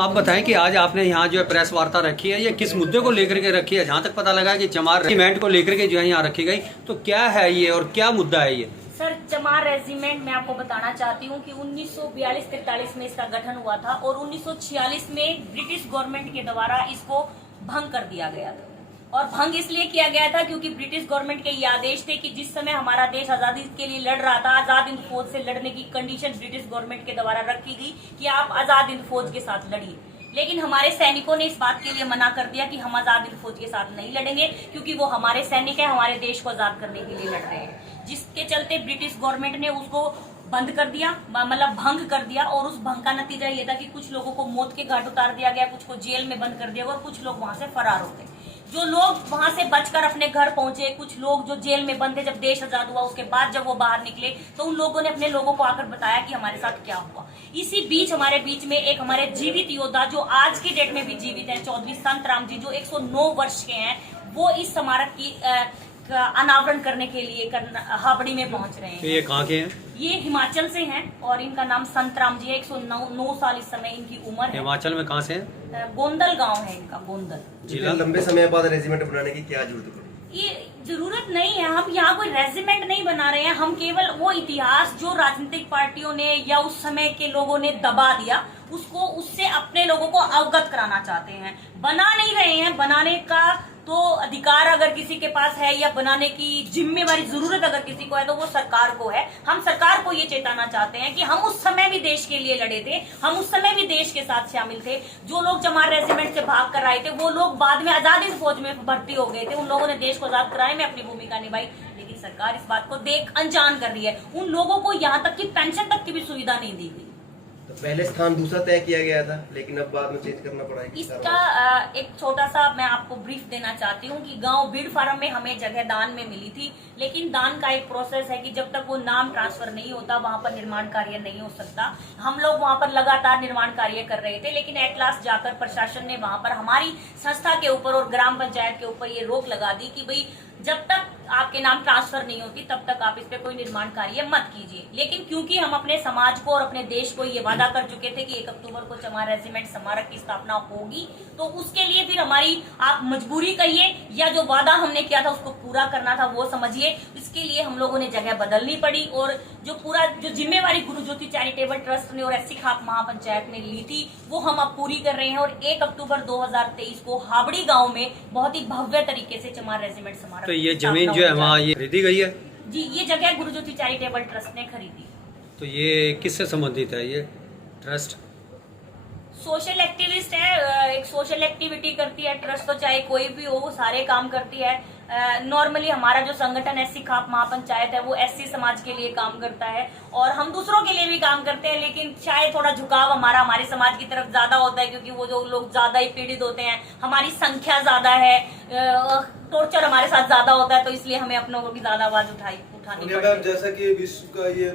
आप बताएं कि आज आपने यहाँ जो है प्रेस वार्ता रखी है, ये किस मुद्दे को लेकर के रखी है? जहाँ तक पता लगा कि चमार रेजिमेंट को लेकर के जो है यहाँ रखी गई, तो क्या है ये और क्या मुद्दा है ये? सर, चमार रेजिमेंट मैं आपको बताना चाहती हूँ कि 1942-43 में इसका गठन हुआ था और 1946 में ब्रिटिश गवर्नमेंट के द्वारा इसको भंग कर दिया गया था। और भंग इसलिए किया गया था क्योंकि ब्रिटिश गवर्नमेंट के ये आदेश थे कि जिस समय हमारा देश आजादी के लिए लड़ रहा था, आजाद हिंद फौज से लड़ने की कंडीशन ब्रिटिश गवर्नमेंट के द्वारा रखी गई कि आप आजाद हिंद फौज के साथ लड़िए। लेकिन हमारे सैनिकों ने इस बात के लिए मना कर दिया कि हम आजाद हिंद फौज के साथ नहीं लड़ेंगे, क्योंकि वो हमारे सैनिक है, हमारे देश को आजाद करने के लिए लड़ रहे हैं। जिसके चलते ब्रिटिश गवर्नमेंट ने उसको बंद कर दिया, मतलब भंग कर दिया। और उस भंग का नतीजा ये था कि कुछ लोगों को मौत के घाट उतार दिया गया, कुछ को जेल में बंद कर दिया गया और कुछ लोग वहां से फरार हो गए। जो लोग वहां से बचकर अपने घर पहुंचे, कुछ लोग जो जेल में बंद थे, जब देश आजाद हुआ उसके बाद जब वो बाहर निकले तो उन लोगों ने अपने लोगों को आकर बताया कि हमारे साथ क्या हुआ। इसी बीच हमारे बीच में एक हमारे जीवित योद्धा जो आज की डेट में भी जीवित हैं, चौधरी संतराम जी, जो 109 वर्ष के हैं, वो इस स्मारक की अनावरण करने के लिए हावड़ी में पहुंच रहे हैं। ये कहाँ के हैं? ये हिमाचल से हैं और इनका नाम संतराम जी है। 109 साल इस समय इनकी उम्र है। हिमाचल में कहाँ से हैं? गोंदल गांव है इनका, गोंदल जिला। लंबे समय बाद रेजिमेंट बनाने की क्या जरूरत पड़ी? ये जरूरत नहीं है, हम यहाँ कोई रेजिमेंट नहीं बना रहे हैं। हम केवल वो इतिहास जो राजनीतिक पार्टियों ने या उस समय के लोगों ने दबा दिया, उसको उससे अपने लोगों को अवगत कराना चाहते हैं। बना नहीं रहे हैं। बनाने का तो अधिकार अगर किसी के पास है या बनाने की जिम्मेवारी, जरूरत अगर किसी को है तो वो सरकार को है। हम सरकार को ये चेताना चाहते हैं कि हम उस समय भी देश के लिए लड़े थे, हम उस समय भी देश के साथ शामिल थे। जो लोग चमार रेजिमेंट से भाग कर आए थे वो लोग बाद में आजादी फौज में भर्ती हो गए थे। उन लोगों ने देश को आजाद कराने में अपनी भूमिका निभाई, लेकिन सरकार इस बात को देख अनजान कर रही है। उन लोगों को यहाँ तक की पेंशन तक की भी सुविधा नहीं दी गई। तो पहले स्थान दूसरा तय किया गया था, लेकिन अब बाद में चेंज करना पड़ा है। इसका एक छोटा सा मैं आपको ब्रीफ देना चाहती हूँ कि गांव बीड़ फार्म में हमें जगह दान में मिली थी, लेकिन दान का एक प्रोसेस है कि जब तक वो नाम ट्रांसफर नहीं होता वहां पर निर्माण कार्य नहीं हो सकता। हम लोग वहां पर लगातार निर्माण कार्य कर रहे थे, लेकिन एट लास्ट जाकर प्रशासन ने वहां पर हमारी संस्था के ऊपर और ग्राम पंचायत के ऊपर ये रोक लगा दी कि भाई जब तक आपके नाम ट्रांसफर नहीं होती तब तक आप इस पे कोई निर्माण कार्य मत कीजिए। लेकिन क्योंकि हम अपने समाज को और अपने देश को ये वादा कर चुके थे कि 1 अक्टूबर को चमार रेजिमेंट स्मारक की स्थापना होगी, तो उसके लिए फिर हमारी आप मजबूरी कहिए या जो वादा हमने किया था उसको पूरा करना था वो समझिए। इसके लिए हम लोगों ने जगह बदलनी पड़ी और जो जिम्मेवारी गुरु ज्योति चैरिटेबल ट्रस्ट ने और एससी खाप महापंचायत ने ली थी वो हम अब पूरी कर रहे हैं। और 1 अक्टूबर 2023 को हावड़ी गाँव में बहुत ही भव्य तरीके से चमार रेजिमेंट स्मारक। तो ये जमीन जो है वहाँ ये खरीदी गई है? जी, ये जगह गुरु ज्योति चैरिटेबल ट्रस्ट ने खरीदी। तो ये किससे संबंधित है ये ट्रस्ट? सोशल एक्टिविस्ट है, एक सोशल एक्टिविटी करती है ट्रस्ट, तो चाहे कोई भी हो वो सारे काम करती है। नॉर्मली हमारा जो संगठन एससी खाप महापंचायत है वो एससी समाज के लिए काम करता है और हम दूसरों के लिए भी काम करते हैं, लेकिन शायद थोड़ा झुकाव हमारे समाज की तरफ ज्यादा होता है, क्योंकि वो जो लोग ज्यादा ही पीड़ित होते हैं, हमारी संख्या ज्यादा है, टॉर्चर हमारे साथ ज्यादा होता है, तो इसलिए हमें अपनों को भी ज्यादा आवाज उठानी पड़ती है। जैसा कि विश्व का ये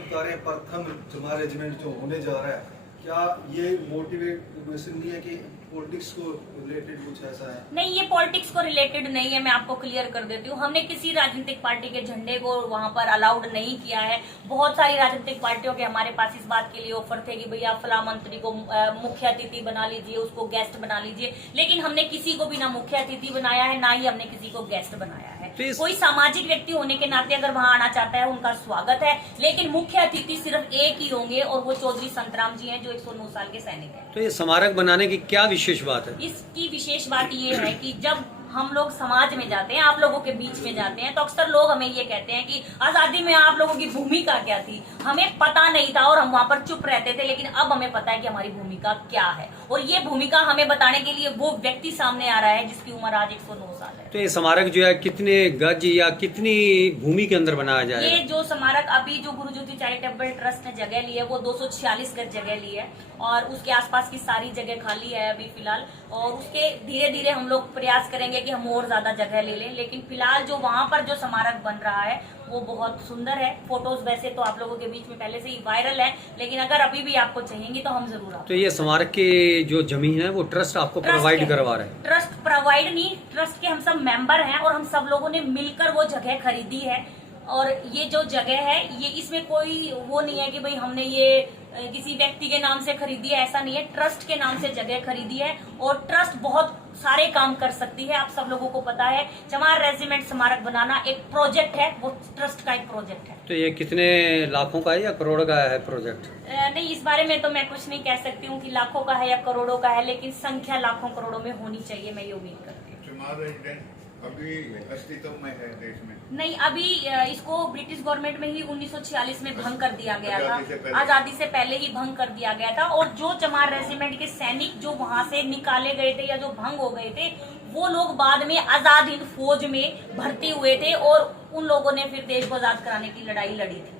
प्रथम चमार रेजिमेंट जो होने जा रहा है, क्या ये मोटिवेशन नहीं है कि पॉलिटिक्स को रिलेटेड कुछ ऐसा है? नहीं, ये पॉलिटिक्स को रिलेटेड नहीं है। मैं आपको क्लियर कर देती हूँ, हमने किसी राजनीतिक पार्टी के झंडे को वहां पर अलाउड नहीं किया है। बहुत सारी राजनीतिक पार्टियों के हमारे पास इस बात के लिए ऑफर थे कि भैया फला मंत्री को मुख्य अतिथि बना लीजिए, उसको गेस्ट बना लीजिए, लेकिन हमने किसी को भी ना मुख्य अतिथि बनाया है ना ही हमने किसी को गेस्ट बनाया है। कोई सामाजिक व्यक्ति होने के नाते अगर वहां आना चाहता है उनका स्वागत है, लेकिन मुख्य अतिथि सिर्फ एक ही होंगे और वो चौधरी संतराम जी हैं जो 109 साल के सैनिक हैं। तो ये स्मारक बनाने की क्या विशेष बात है? इसकी विशेष बात ये है कि जब हम लोग समाज में जाते हैं, आप लोगों के बीच में जाते हैं, तो अक्सर लोग हमें ये कहते हैं कि आजादी में आप लोगों की भूमिका क्या थी। हमें पता नहीं था और हम वहां पर चुप रहते थे, लेकिन अब हमें पता है कि हमारी भूमिका क्या है और ये भूमिका हमें बताने के लिए वो व्यक्ति सामने आ रहा है जिसकी उम्र आज 109 साल है। तो ये स्मारक जो है कितने गज या कितनी भूमि के अंदर बनाया जाएगा? ये जो स्मारक अभी जो गुरु ज्योति चैरिटेबल ट्रस्ट ने जगह ली है वो 246 गज जगह ली है और उसके आसपास की सारी जगह खाली है अभी फिलहाल, और उसके धीरे धीरे हम लोग प्रयास करेंगे कि हम और ज्यादा जगह ले लें। लेकिन फिलहाल जो वहाँ पर जो स्मारक बन रहा है वो बहुत सुंदर है। फोटोज वैसे तो आप लोगों के बीच में पहले से ही वायरल है, लेकिन अगर अभी भी आपको चाहिएंगी तो हम जरूर। तो ये स्मारक की जो जमीन है वो ट्रस्ट आपको प्रोवाइड करवा रहा है? ट्रस्ट प्रोवाइड नहीं, ट्रस्ट के हम सब मेंबर हैं और हम सब लोगों ने मिलकर वो जगह खरीदी है। और ये जो जगह है ये इसमें कोई वो नहीं है कि भाई हमने ये किसी व्यक्ति के नाम से खरीदी है, ऐसा नहीं है। ट्रस्ट के नाम से जगह खरीदी है और ट्रस्ट बहुत सारे काम कर सकती है। आप सब लोगों को पता है, चमार रेजिमेंट स्मारक बनाना एक प्रोजेक्ट है, वो ट्रस्ट का एक प्रोजेक्ट है। तो ये कितने लाखों का है या करोड़ का है प्रोजेक्ट? नहीं, इस बारे में तो मैं कुछ नहीं कह सकती हूँ कि लाखों का है या करोड़ों का है, लेकिन संख्या लाखों करोड़ों में होनी चाहिए, मैं ये उम्मीद करती हूँ। चमार रेजिडेंट अभी अस्तित्व में है देश में? नहीं, अभी इसको ब्रिटिश गवर्नमेंट में ही 1946 में भंग कर दिया गया था। आजादी से पहले। आजादी से पहले ही भंग कर दिया गया था। और जो चमार रेजिमेंट के सैनिक जो वहां से निकाले गए थे या जो भंग हो गए थे, वो लोग बाद में आजाद हिंद फौज में भर्ती हुए थे और उन लोगों ने फिर देश को आजाद कराने की लड़ाई लड़ी थी।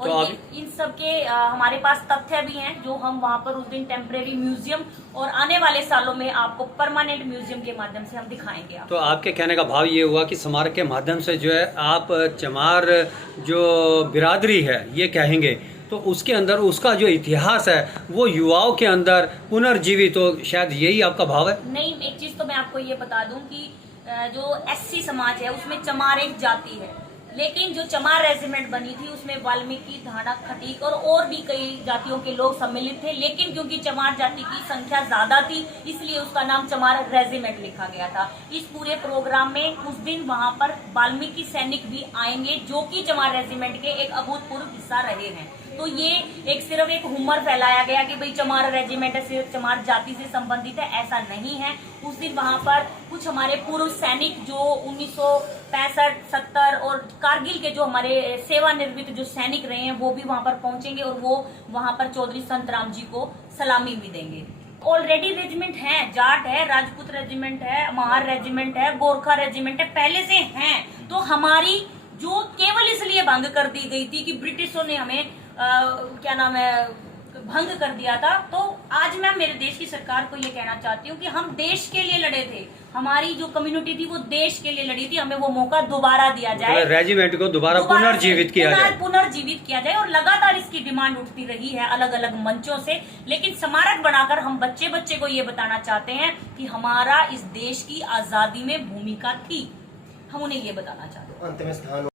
और तो इन सब के हमारे पास तथ्य भी हैं, जो हम वहाँ पर उस दिन टेम्परेरी म्यूजियम और आने वाले सालों में आपको परमानेंट म्यूजियम के माध्यम से हम दिखाएंगे। तो आपके कहने का भाव ये हुआ कि स्मारक के माध्यम से जो है आप चमार जो बिरादरी है ये कहेंगे, तो उसके अंदर उसका जो इतिहास है वो युवाओं के अंदर पुनर्जीवित, तो शायद यही आपका भाव है? नहीं, एक चीज तो मैं आपको ये बता दूं कि जो एससी समाज है उसमें चमार एक जाति है, लेकिन जो चमार रेजिमेंट बनी थी उसमें वाल्मीकि, धानक, खटीक और भी कई जातियों के लोग सम्मिलित थे। लेकिन क्योंकि चमार जाति की संख्या ज्यादा थी, इसलिए उसका नाम चमार रेजिमेंट लिखा गया था। इस पूरे प्रोग्राम में उस दिन वहां पर वाल्मीकि सैनिक भी आएंगे, जो कि चमार रेजिमेंट के एक अभूतपूर्व हिस्सा रहे हैं। तो ये एक सिर्फ एक हुमर फैलाया गया कि भाई चमार रेजिमेंट है, सिर्फ चमार जाति से संबंधित है, ऐसा नहीं है। उस दिन वहां पर कुछ हमारे पूर्व सैनिक जो 1965, 70 और कारगिल के जो हमारे सेवानिवृत्त जो सैनिक रहे हैं, वो भी वहां पर पहुंचेंगे और वो वहां पर चौधरी संतराम जी को सलामी भी देंगे। ऑलरेडी रेजिमेंट है, जाट है, राजपूत रेजिमेंट है, महार रेजिमेंट है, गोरखा रेजिमेंट है, पहले से हैं। तो हमारी जो केवल इसलिए भंग कर दी गई थी कि ब्रिटिशों ने हमें क्या नाम है भंग कर दिया था। तो आज मैं मेरे देश की सरकार को ये कहना चाहती हूँ कि हम देश के लिए लड़े थे, हमारी जो कम्युनिटी थी वो देश के लिए लड़ी थी, हमें वो मौका दोबारा दिया जाए, रेजिमेंट को दोबारा पुनर्जीवित किया जाए। और लगातार इसकी डिमांड उठती रही है अलग अलग मंचों से। लेकिन स्मारक बनाकर हम बच्चे बच्चे को ये बताना चाहते हैं कि हमारा इस देश की आजादी में भूमिका थी, हम उन्हें ये बताना चाहते हैं। अंत में स्थान